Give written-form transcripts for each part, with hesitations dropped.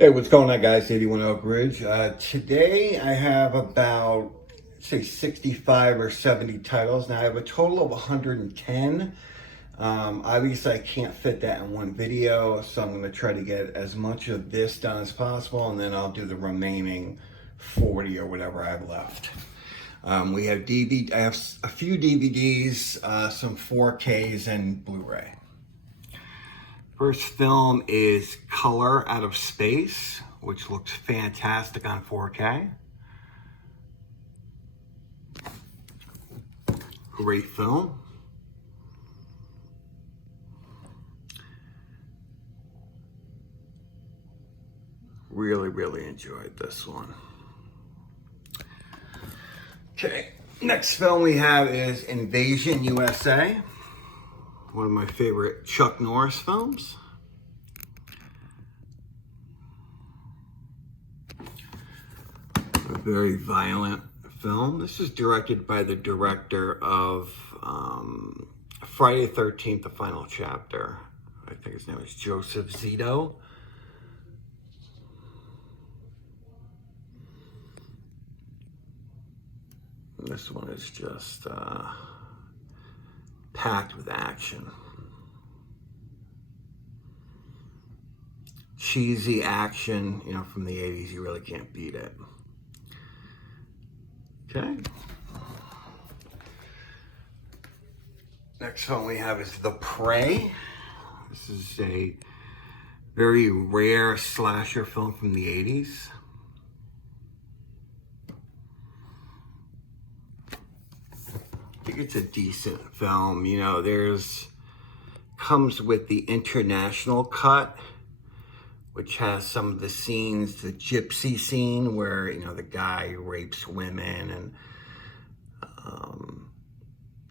Hey, what's going on, guys? 81 Oak Ridge. Today I have about, say, 65 or 70 titles. Now I have a total of 110. Obviously I can't fit that in one video, so I'm going to try to get as much of this done as possible, and then I'll do the remaining 40 or whatever I have left. We have I have a few DVDs, some 4Ks, and Blu Ray. First film is Color Out of Space, which looks fantastic on 4K. Great film. Really enjoyed this one. Okay, next film we have is Invasion USA. One of my favorite Chuck Norris films. A very violent film. This is directed by the director of Friday the 13th, The Final Chapter. I think his name is Joseph Zito. This one is just packed with action. Cheesy action, you know, from the 80s. You really can't beat it. Okay. Next film we have is The Prey. This is a very rare slasher film from the 80s. I think it's a decent film. You know, comes with the international cut, which has some of the scenes, the gypsy scene where, you know, the guy rapes women and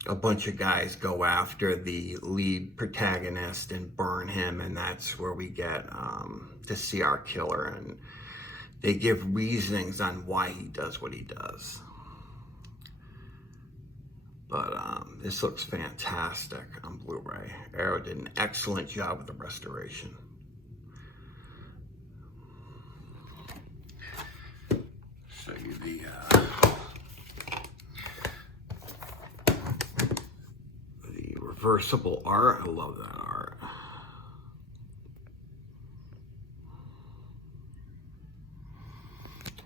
a bunch of guys go after the lead protagonist and burn him, and that's where we get to see our killer, and they give reasonings on why he does what he does. But this looks fantastic on Blu Ray. Arrow did an excellent job with the restoration. Show you the reversible art. I love that art.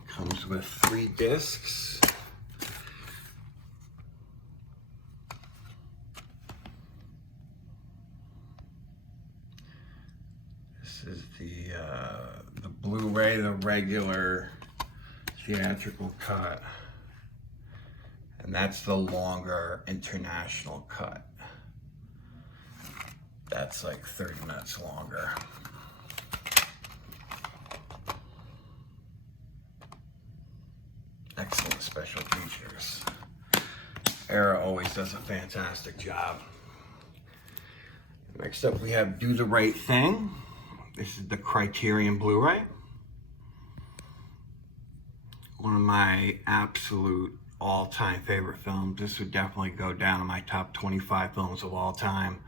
Comes with 3 discs. This is the Blu Ray, the regular theatrical cut, and that's the longer international cut. That's like 30 minutes longer. Excellent special features. Arrow always does a fantastic job. Next up we have Do the Right Thing. This is the Criterion Blu Ray. One of my absolute all-time favorite films. This would definitely go down in my top 25 films of all time.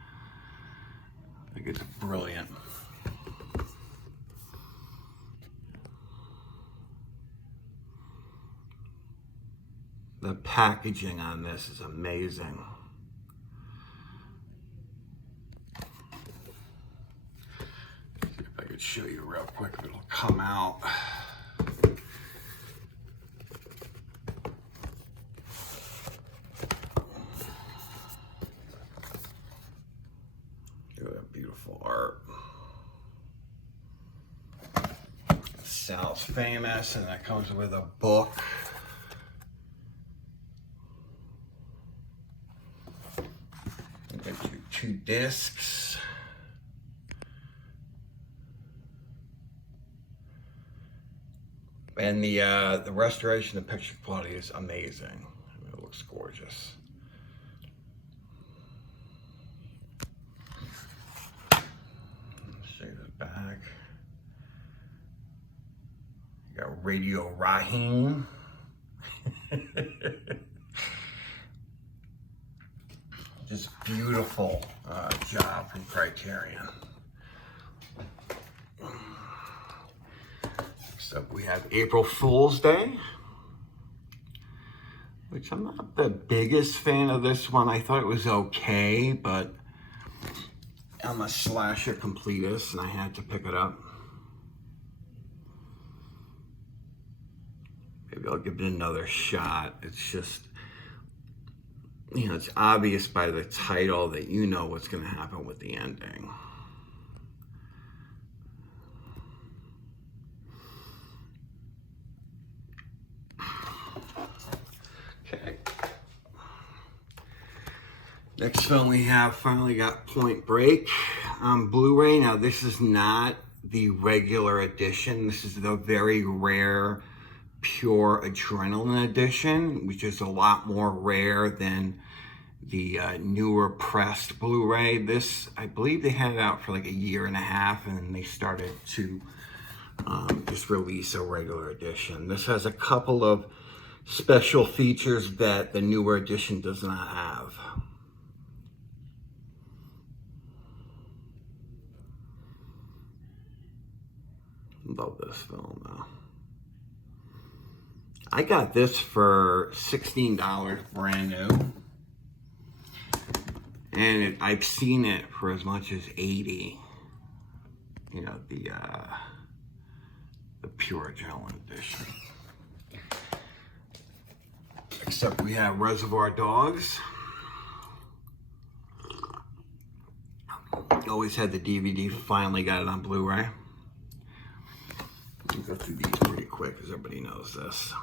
I think it's brilliant. The packaging on this is amazing. See if I could show you real quick if it'll come out. Beautiful art. Sounds famous, and that comes with a book. You get your 2 discs. And the restoration, the picture quality is amazing. I mean, it looks gorgeous. Back. You got Radio Raheem. Just beautiful job from Criterion. Next up, we have April Fool's Day, which I'm not the biggest fan of this one. I thought it was okay, but I'm a slasher completist and I had to pick it up. Maybe I'll give it another shot. It's just, you know, it's obvious by the title that you know what's going to happen with the ending. Okay. Next film we have, finally got Point Break on Blu Ray. Now, this is not the regular edition. This is the very rare pure adrenaline edition, which is a lot more rare than the newer pressed Blu Ray. This, I believe they had it out for like a year and a half, and then they started to just release a regular edition. This has a couple of special features that the newer edition does not have. Love this film though. I got this for $16 brand new. And I've seen it for as much as $80. You know, the pure adrenaline edition. Except we have Reservoir Dogs. Always had the DVD, finally got it on Blu Ray. I'll go through these pretty quick because everybody knows this.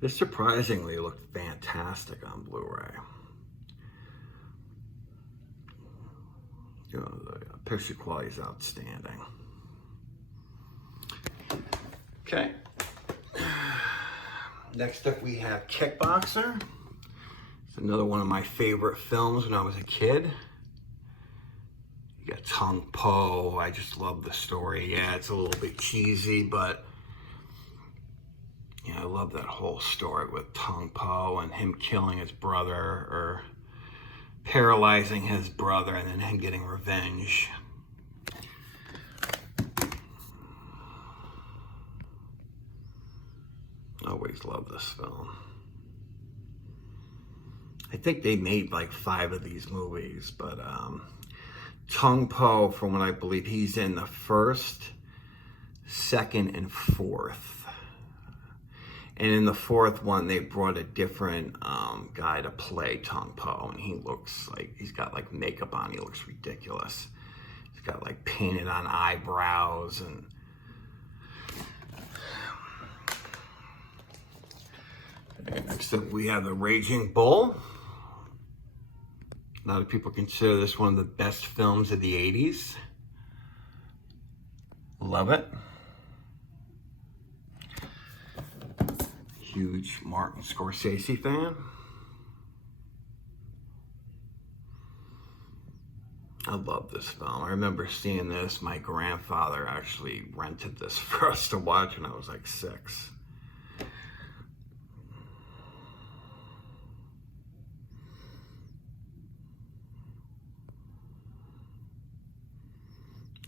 This surprisingly looked fantastic on Blu Ray. You know, the picture quality is outstanding. Okay. Next up we have Kickboxer. It's another one of my favorite films when I was a kid. You got Tong Po. I just love the story. Yeah, it's a little bit cheesy, but yeah, I love that whole story with Tong Po and him killing his brother or paralyzing his brother and then him getting revenge. Always love this film. I think they made like 5 of these movies, but Tong Po, from what I believe, he's in the first, second, and fourth. And in the fourth one, they brought a different guy to play Tong Po, and he looks like, he's got like makeup on, he looks ridiculous. He's got like painted on eyebrows and next up we have The Raging Bull. A lot of people consider this one of the best films of the 80s. Love it. Huge Martin Scorsese fan. I love this film. I remember seeing this. My grandfather actually rented this for us to watch when I was like 6.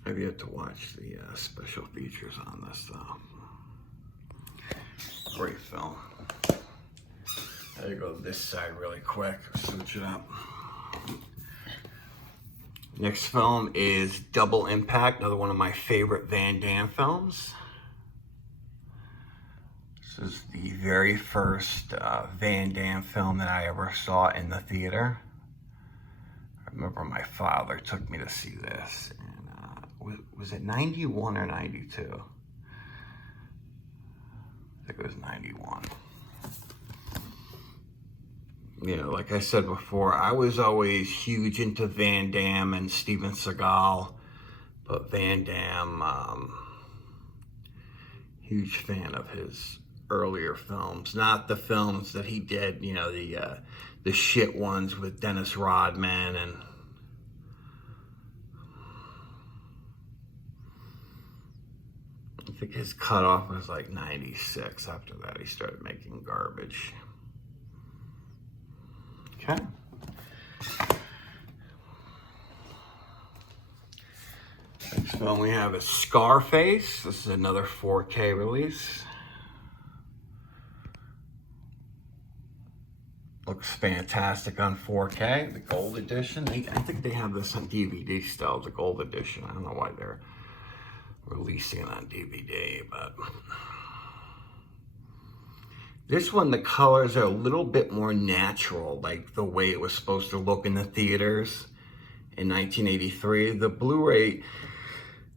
I've yet to watch the special features on this though. Great film. I gotta go to this side really quick, switch it up. Next film is Double Impact, another one of my favorite Van Damme films. This is the very first Van Damme film that I ever saw in the theater. I remember my father took me to see this, and was it 91 or 92? I think it was 91. You know, like I said before, I was always huge into Van Damme and Steven Seagal, but Van Damme, huge fan of his earlier films, not the films that he did, you know, the shit ones with Dennis Rodman and I think his cutoff was like 96. After that, he started making garbage. Okay. film we have is Scarface. This is another 4K release. Looks fantastic on 4K, the gold edition. I think they have this on DVD still, the gold edition. I don't know why they're releasing it on DVD, but this one, the colors are a little bit more natural, like the way it was supposed to look in the theaters in 1983. The Blu Ray,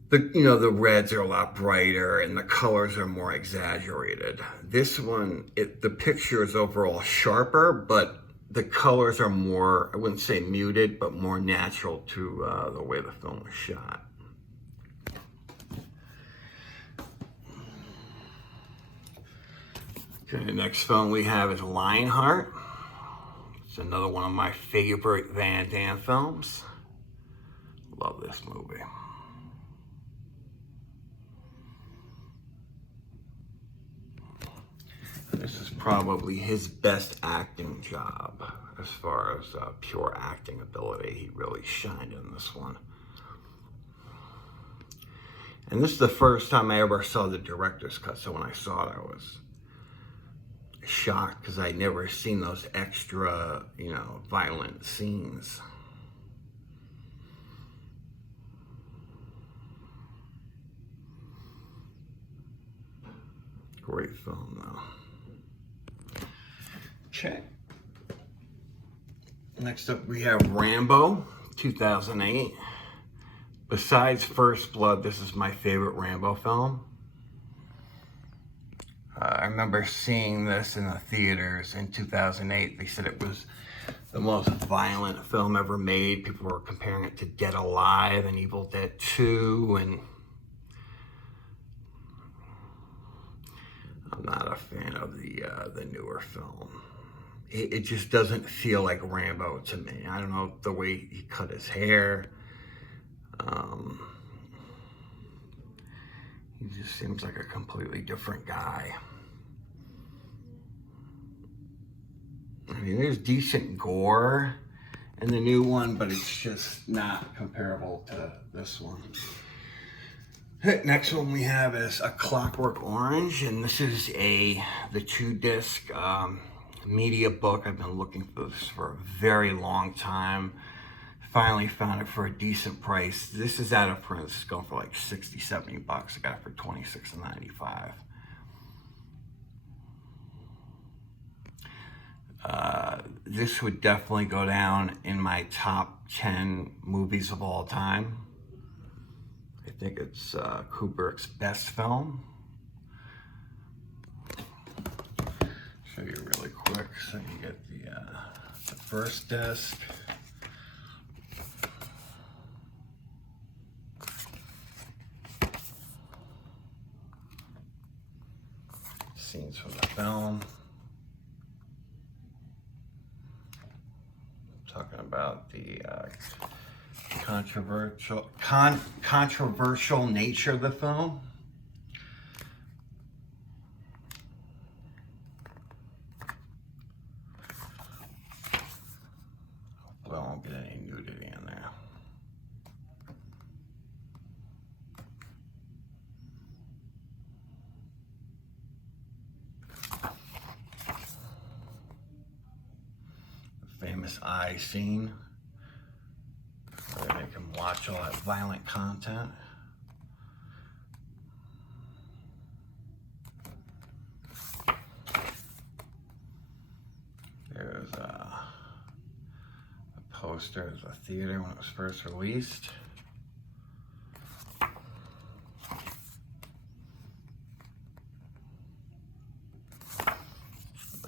the reds are a lot brighter and the colors are more exaggerated. This one, the picture is overall sharper, but the colors are more, I wouldn't say muted, but more natural to the way the film was shot. Okay, the next film we have is LionHeart. It's another one of my favorite Van Damme films. Love this movie. This is probably his best acting job as far as pure acting ability. He really shined in this one. And this is the first time I ever saw the director's cut, so when I saw it, I was shocked because I'd never seen those extra, violent scenes. Great film, though. Okay. Next up, we have Rambo, 2008. Besides First Blood, this is my favorite Rambo film. I remember seeing this in the theaters in 2008. They said it was the most violent film ever made. People were comparing it to Dead Alive and Evil Dead 2, and I'm not a fan of the newer film. It just doesn't feel like Rambo to me. I don't know, the way he cut his hair. He just seems like a completely different guy. I mean, there's decent gore in the new one, but it's just not comparable to this one. Next one we have is A Clockwork Orange, and this is the 2-disc media book. I've been looking for this for a very long time. Finally found it for a decent price. This is out of print. It's going for like 60, 70 bucks. I got it for $26.95. This would definitely go down in my top 10 movies of all time. I think it's Kubrick's best film. Show you really quick so you get the first disc. Scenes from the film. Talking about the controversial nature of the film. Hopefully I won't get any nudity in there. Famous eye scene where they make him watch all that violent content. There's a poster of the theater when it was first released.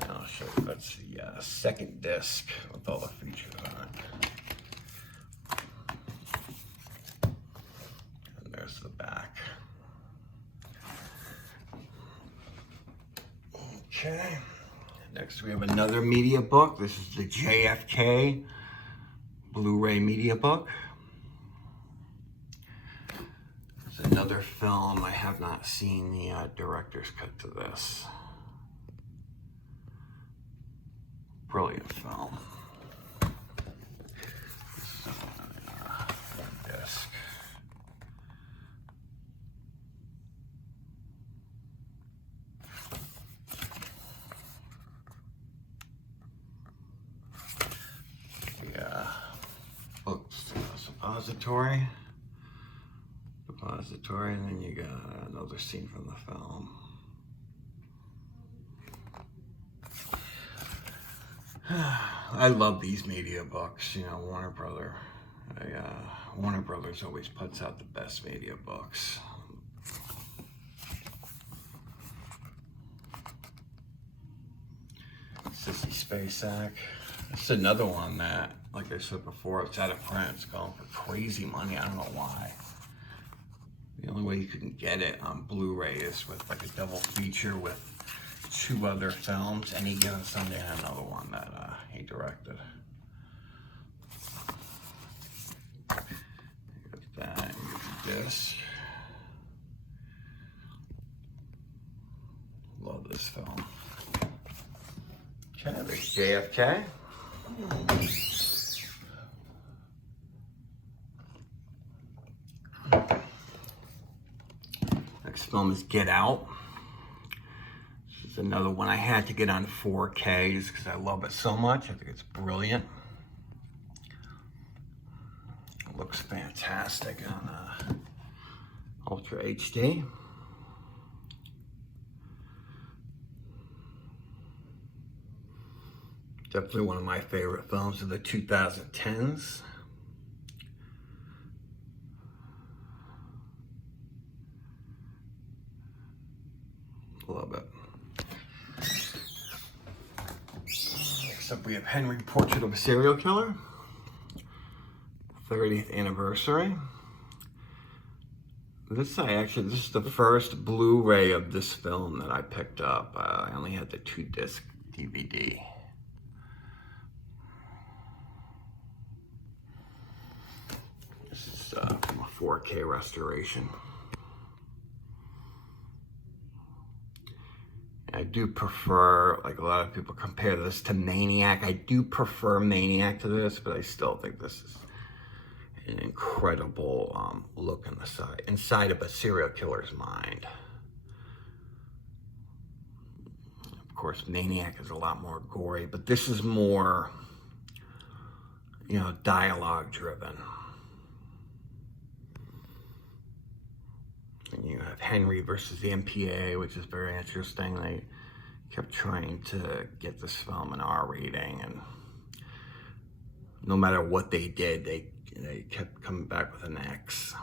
I'll show you, that's the second disc with all the features on it. And there's the back. Okay, next we have another media book. This is the JFK Blu Ray media book. There's another film. I have not seen the director's cut to this. Brilliant film. Disc. depository, and then you got another scene from the film. I love these media books, you know, Warner Brothers always puts out the best media books. Sissy Spacek. It's another one that, like I said before, it's out of print. It's going for crazy money. I don't know why. The only way you can get it on Blu Ray is with like a double feature with 2 other films. Any Given Sunday and another one that he directed. You got that, you got this. Love this film. Okay, there's JFK. Next film is Get Out. This is another one I had to get on 4K because I love it so much. I think it's brilliant. It looks fantastic on Ultra HD. Definitely one of my favorite films of the 2010s. Love it. Next up we have Henry, Portrait of a Serial Killer. 30th anniversary. This is the first Blu Ray of this film that I picked up. I only had the 2-disc DVD. From a 4K restoration. I do prefer, like a lot of people compare this to Maniac. I do prefer Maniac to this, but I still think this is an incredible look inside of a serial killer's mind. Of course, Maniac is a lot more gory, but this is more, you know, dialogue driven. And you have Henry versus the MPA, which is very interesting. They kept trying to get this film an R rating, and no matter what they did, they kept coming back with an X.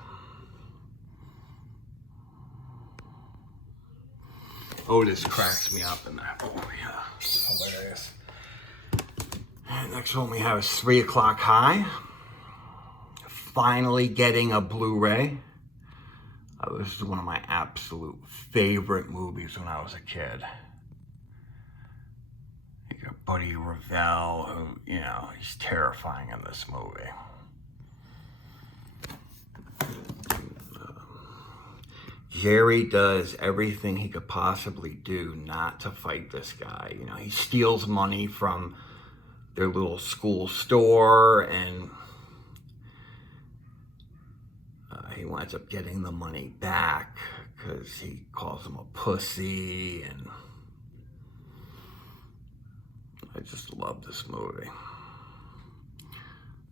Otis cracks me up in that. Oh yeah, it's hilarious. And next one we have is 3 O'Clock High. Finally getting a Blu-ray. This is one of my absolute favorite movies when I was a kid. You got Buddy Revell, who, you know, he's terrifying in this movie. Jerry does everything he could possibly do not to fight this guy. You know, he steals money from their little school store, and he winds up getting the money back because he calls him a pussy, and I just love this movie.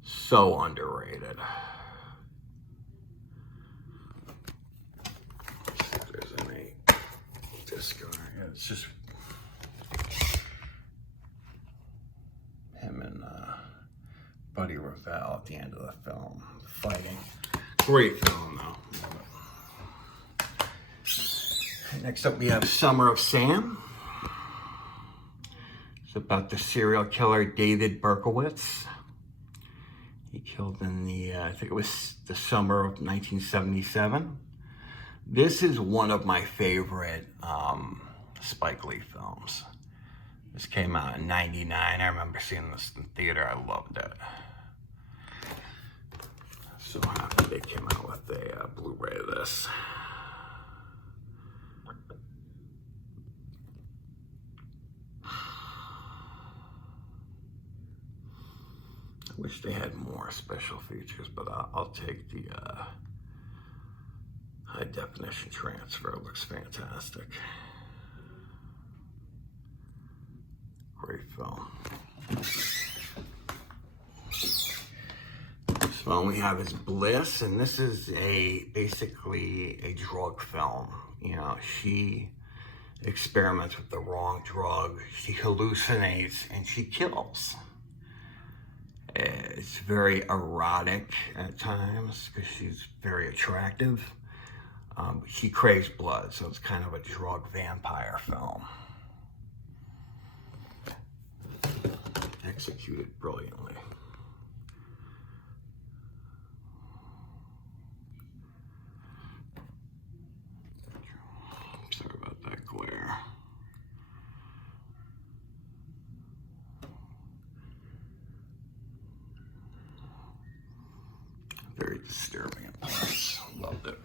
So underrated. If there's any disc on here, it's just him and Buddy Revell at the end of the film fighting. Great film, though. Next up, we have Summer of Sam. It's about the serial killer David Berkowitz. He killed in the, I think it was the summer of 1977. This is one of my favorite Spike Lee films. This came out in '99. I remember seeing this in theater. I loved it. So happy they came out with a Blu-ray of this. I wish they had more special features, but I'll take the high definition transfer. It looks fantastic. Great film. This film we have is Bliss, and this is basically a drug film. You know, she experiments with the wrong drug, she hallucinates, and she kills. It's very erotic at times because she's very attractive. She craves blood, so it's kind of a drug vampire film. Executed brilliantly. Sorry about that glare. Very disturbing at parts. Loved it.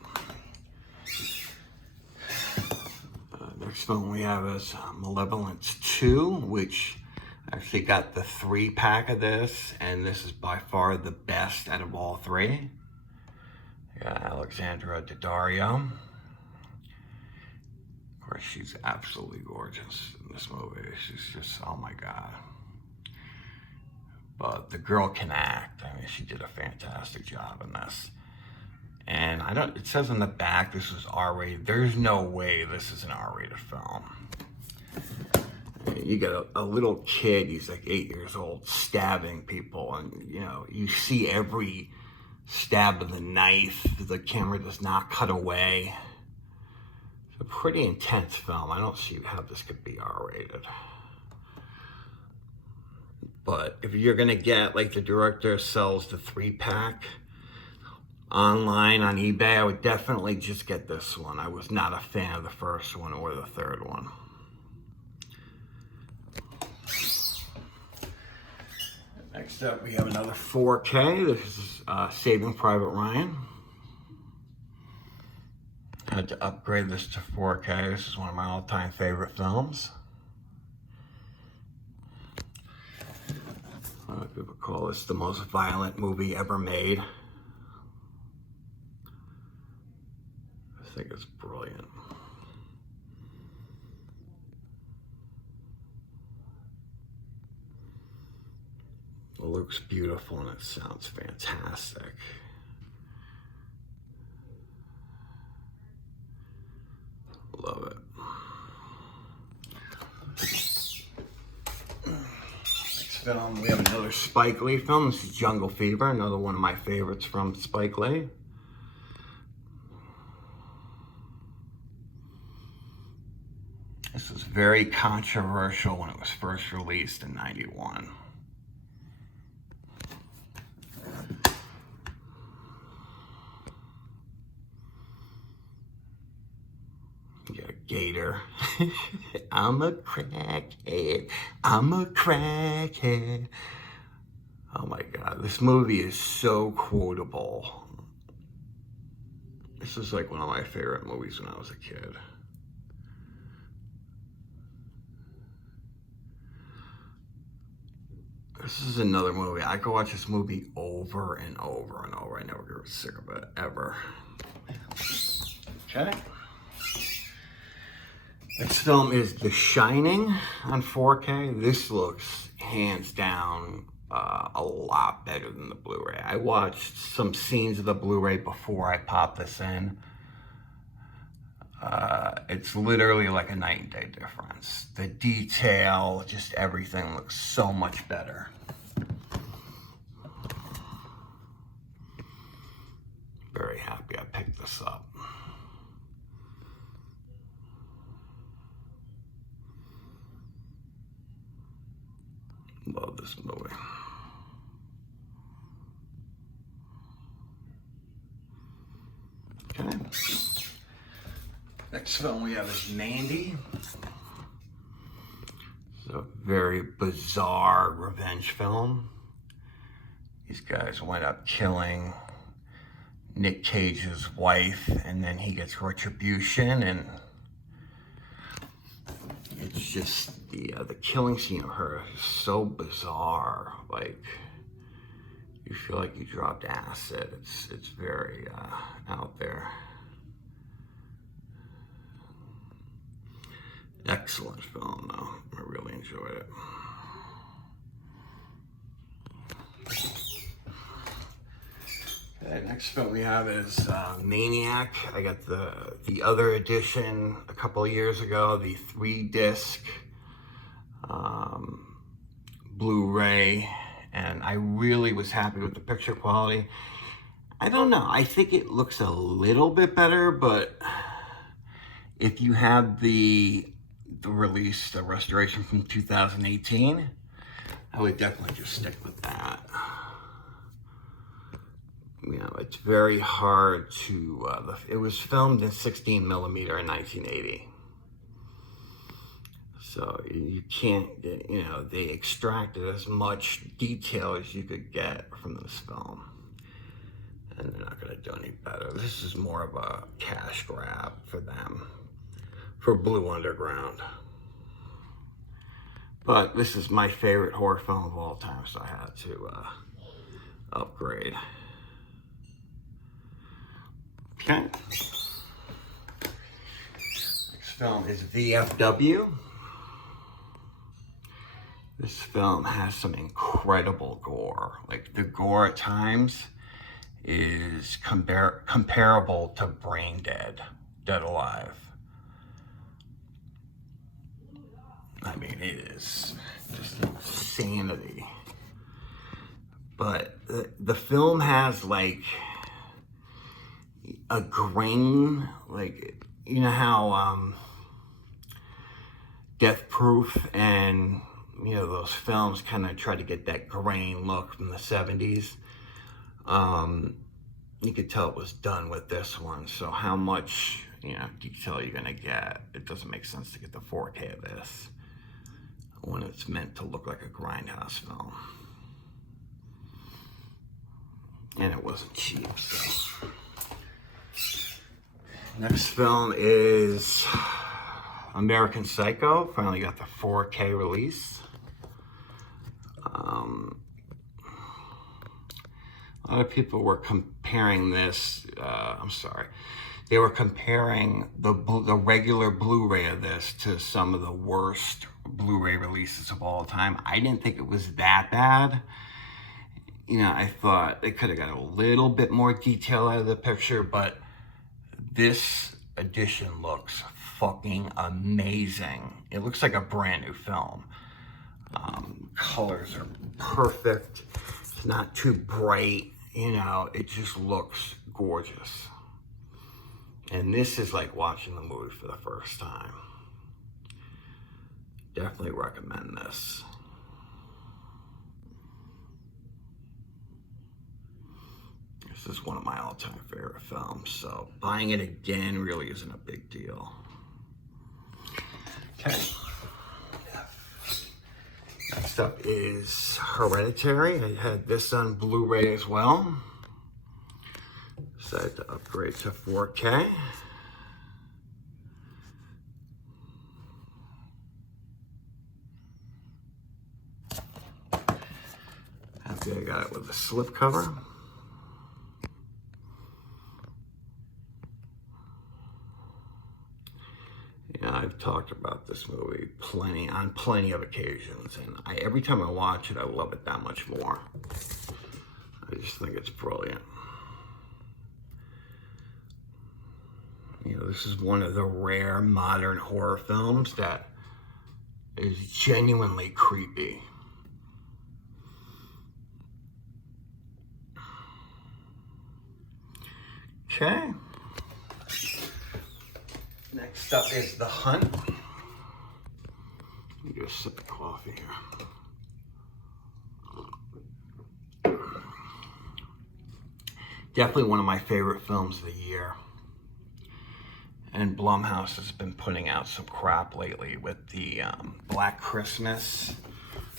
Next film we have is Malevolence 2, which actually got the 3-pack of this, and this is by far the best out of all 3. Yeah, Alexandre Daddario. Of course, she's absolutely gorgeous in this movie. She's just, oh my God. But the girl can act. I mean, she did a fantastic job in this. And it says on the back this is R-rated. There's no way this is an R-rated film. You got a little kid, he's like 8 years old, stabbing people, and you know, you see every stab of the knife. The camera does not cut away. It's a pretty intense film. I don't see how this could be R-rated. But if you're gonna get, like the director sells the 3-pack online on eBay, I would definitely just get this one. I was not a fan of the first one or the third one. Next up, we have another 4K. This is Saving Private Ryan. I had to upgrade this to 4K. This is one of my all-time favorite films. People call this the most violent movie ever made. I think it's brilliant. It looks beautiful and it sounds fantastic. Love it. Next film, we have another Spike Lee film. This is Jungle Fever, another one of my favorites from Spike Lee. This was very controversial when it was first released in '91. Yeah, Gator. I'm a crackhead. I'm a crackhead. Oh my God, this movie is so quotable. This is like one of my favorite movies when I was a kid. This is another movie. I could watch this movie over and over and over. I never get sick of it, ever. Okay. Next film is The Shining on 4K. This looks, hands down, a lot better than the Blu Ray. I watched some scenes of the Blu Ray before I popped this in. It's literally like a night and day difference. The detail, just everything looks so much better. Very happy I picked this up. Love this movie. Okay. Next film we have is Mandy. It's a very bizarre revenge film. These guys wind up killing Nick Cage's wife, and then he gets retribution, and it's just the killing scene of her is so bizarre. Like, you feel like you dropped acid. It's very out there. Excellent film, though. I really enjoyed it. Okay, next film we have is Maniac. I got the other edition a couple of years ago, the 3-disc Blu Ray, and I really was happy with the picture quality. I don't know, I think it looks a little bit better, but if you have the release, the restoration from 2018, I would definitely just stick with that. You know, it's very hard to, it was filmed in 16 millimeter in 1980. So you can't, you know, they extracted as much detail as you could get from this film. And they're not gonna do any better. This is more of a cash grab for them, for Blue Underground. But this is my favorite horror film of all time, so I had to upgrade. Okay. Next film is VFW. This film has some incredible gore. Like, the gore at times is comparable to Brain Dead, Dead Alive. I mean, it is just insanity. But the film has like a grain, like, you know how Death Proof and, you know, those films kind of try to get that grain look from the 70s. You could tell it was done with this one. So how much, you know, detail you're gonna get? It doesn't make sense to get the 4K of this when it's meant to look like a grindhouse film. And it wasn't cheap, so. Next film is American Psycho. Finally got the 4K release. A lot of people were comparing this, they were comparing the regular Blu-ray of this to some of the worst Blu-ray releases of all time. I didn't think it was that bad. You know, I thought they could have got a little bit more detail out of the picture, but this edition looks fucking amazing. It looks like a brand new film. Colors are perfect. It's not too bright. You know, it just looks gorgeous. And this is like watching the movie for the first time. Definitely recommend this. This is one of my all-time favorite films, so buying it again really isn't a big deal. Okay. Next up is Hereditary. I had this on Blu-ray as well. Decided to upgrade to 4K. Happy I got it with a slipcover. Yeah, I've talked about this movie on plenty of occasions, and every time I watch it, I love it that much more. I just think it's brilliant. You know, this is one of the rare modern horror films that is genuinely creepy. Okay. Next up is The Hunt. Let me get a sip of coffee here. Definitely one of my favorite films of the year. And Blumhouse has been putting out some crap lately with the Black Christmas,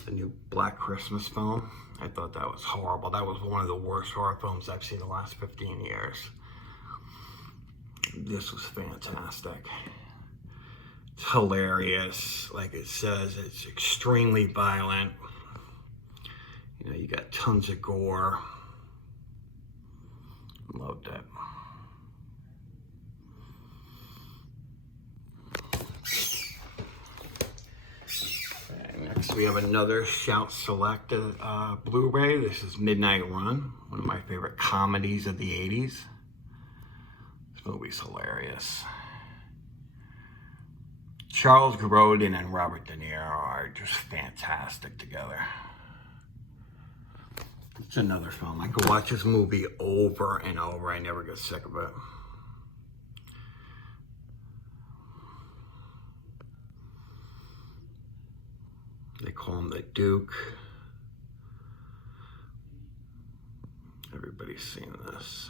the new Black Christmas film. I thought that was horrible. That was one of the worst horror films I've seen in the last 15 years. This was fantastic. It's hilarious. Like it says, it's extremely violent. You know, you got tons of gore. Loved it. Okay, next we have another Shout Select Blu Ray. This is Midnight Run, one of my favorite comedies of the 80s. This movie's hilarious. Charles Grodin and Robert De Niro are just fantastic together. It's another film. I could watch this movie over and over. I never get sick of it. They call him the Duke. Everybody's seen this.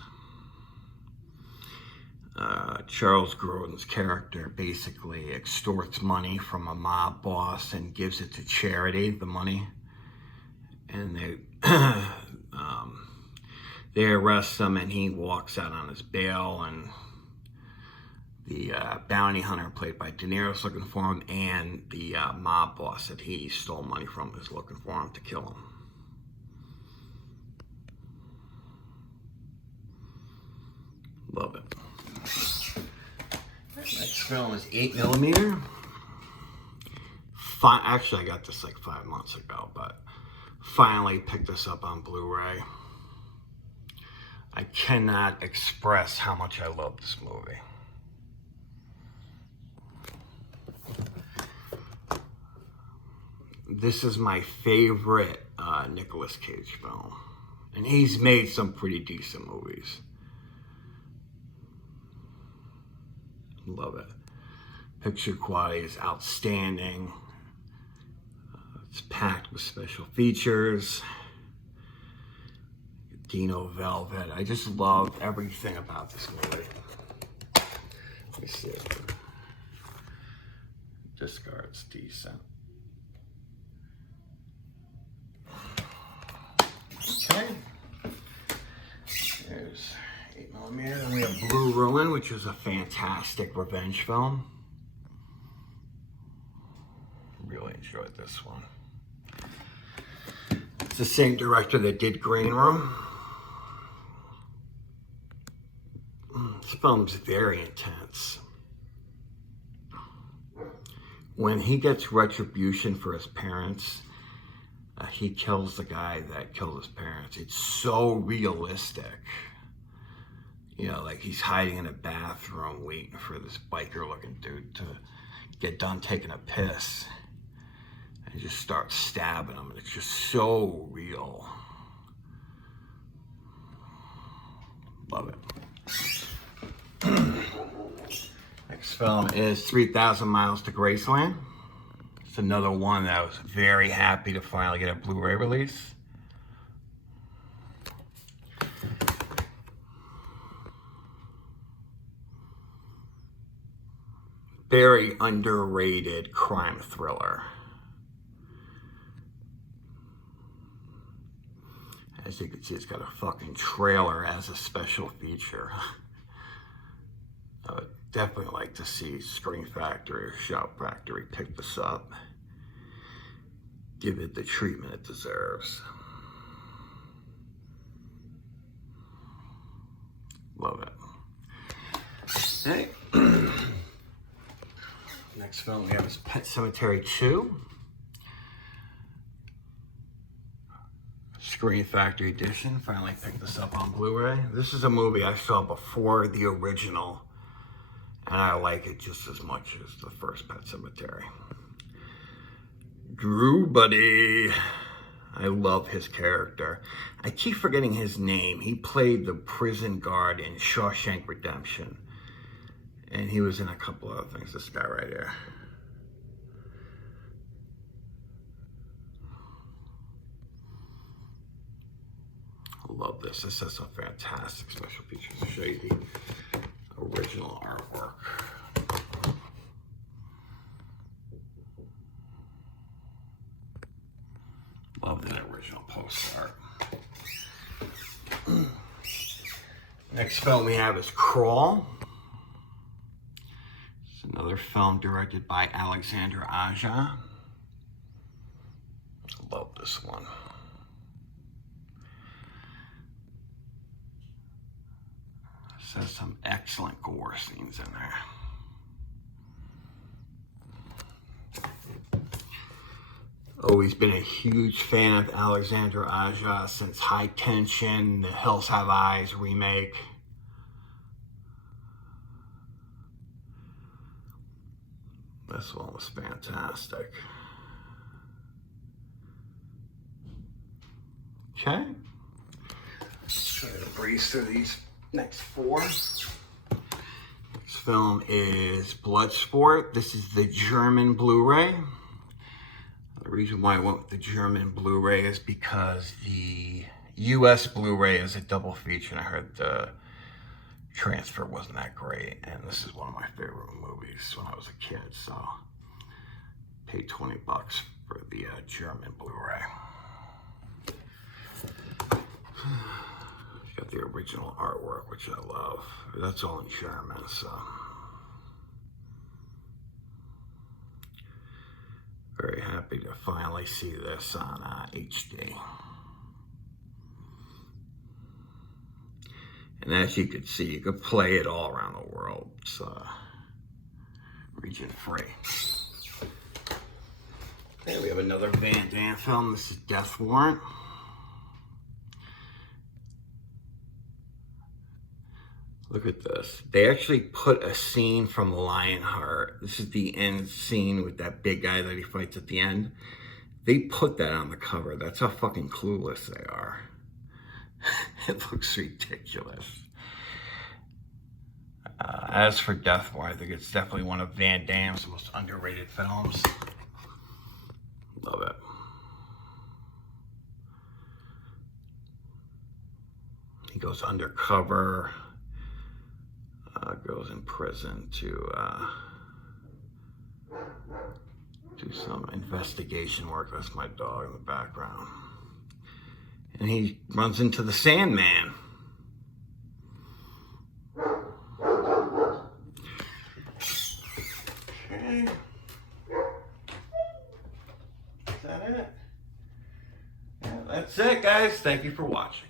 Charles Grodin's character basically extorts money from a mob boss and gives it to charity, the money. And they arrest him, and he walks out on his bail, and the bounty hunter played by De Niro's looking for him, and the mob boss that he stole money from is looking for him to kill him. Love it. Next film is 8mm. Actually, I got this like 5 months ago, but finally picked this up on Blu Ray. I cannot express how much I love this movie. This is my favorite Nicolas Cage film. And he's made some pretty decent movies. Love it. Picture quality is outstanding. It's packed with special features. Dino Velvet. I just love everything about this movie. Let me see it. Discard's decent. Okay. There's 8mm. Then we have Blue Ruin, which is a fantastic revenge film. Really enjoyed this one. It's the same director that did Green Room. This film's very intense. When he gets retribution for his parents, he kills the guy that killed his parents. It's so realistic. You know, like he's hiding in a bathroom waiting for this biker-looking dude to get done taking a piss. And he just starts stabbing him. And it's just so real. Love it. Next film is 3,000 Miles to Graceland. It's another one that I was very happy to finally get a Blu Ray release. Very underrated crime thriller. As you can see, it's got a fucking trailer as a special feature. I would definitely like to see Screen Factory or Shout Factory pick this up. Give it the treatment it deserves. Love it. Hey. Next film we have is Pet Sematary 2. Screen Factory edition. Finally picked this up on Blu Ray. This is a movie I saw before the original, and I like it just as much as the first Pet Sematary. Drew Buddy. I love his character. I keep forgetting his name. He played the prison guard in Shawshank Redemption. And he was in a couple other things. This guy right here. I love this. This has some fantastic special features. I'll show you the original artwork. Love that original poster art. Next film we have is Crawl. It's another film directed by Alexandre Aja. Love this one. This has some excellent gore scenes in there. Always been a huge fan of Alexandre Aja since High Tension, the Hills Have Eyes remake. This one was fantastic. Okay. Try to breeze through these next four. This film is Bloodsport. This is the German Blu Ray. The reason why I went with the German Blu Ray is because the US Blu Ray is a double feature, and I heard the transfer wasn't that great. And this is one of my favorite movies when I was a kid, so paid $20 for the German Blu Ray. Got the original artwork, which I love. That's all in German, so. Very happy to finally see this on HD. And as you can see, you can play it all around the world. It's region free. And we have another Van Damme film. This is Death Warrant. Look at this. They actually put a scene from LionHeart. This is the end scene with that big guy that he fights at the end. They put that on the cover. That's how fucking clueless they are. It looks ridiculous. As for Death Warrant, I think it's definitely one of Van Damme's most underrated films. Love it. He goes undercover. Goes in prison to do some investigation work. That's my dog in the background. And he runs into the Sandman. Okay. Is that it? Yeah, that's it, guys. Thank you for watching.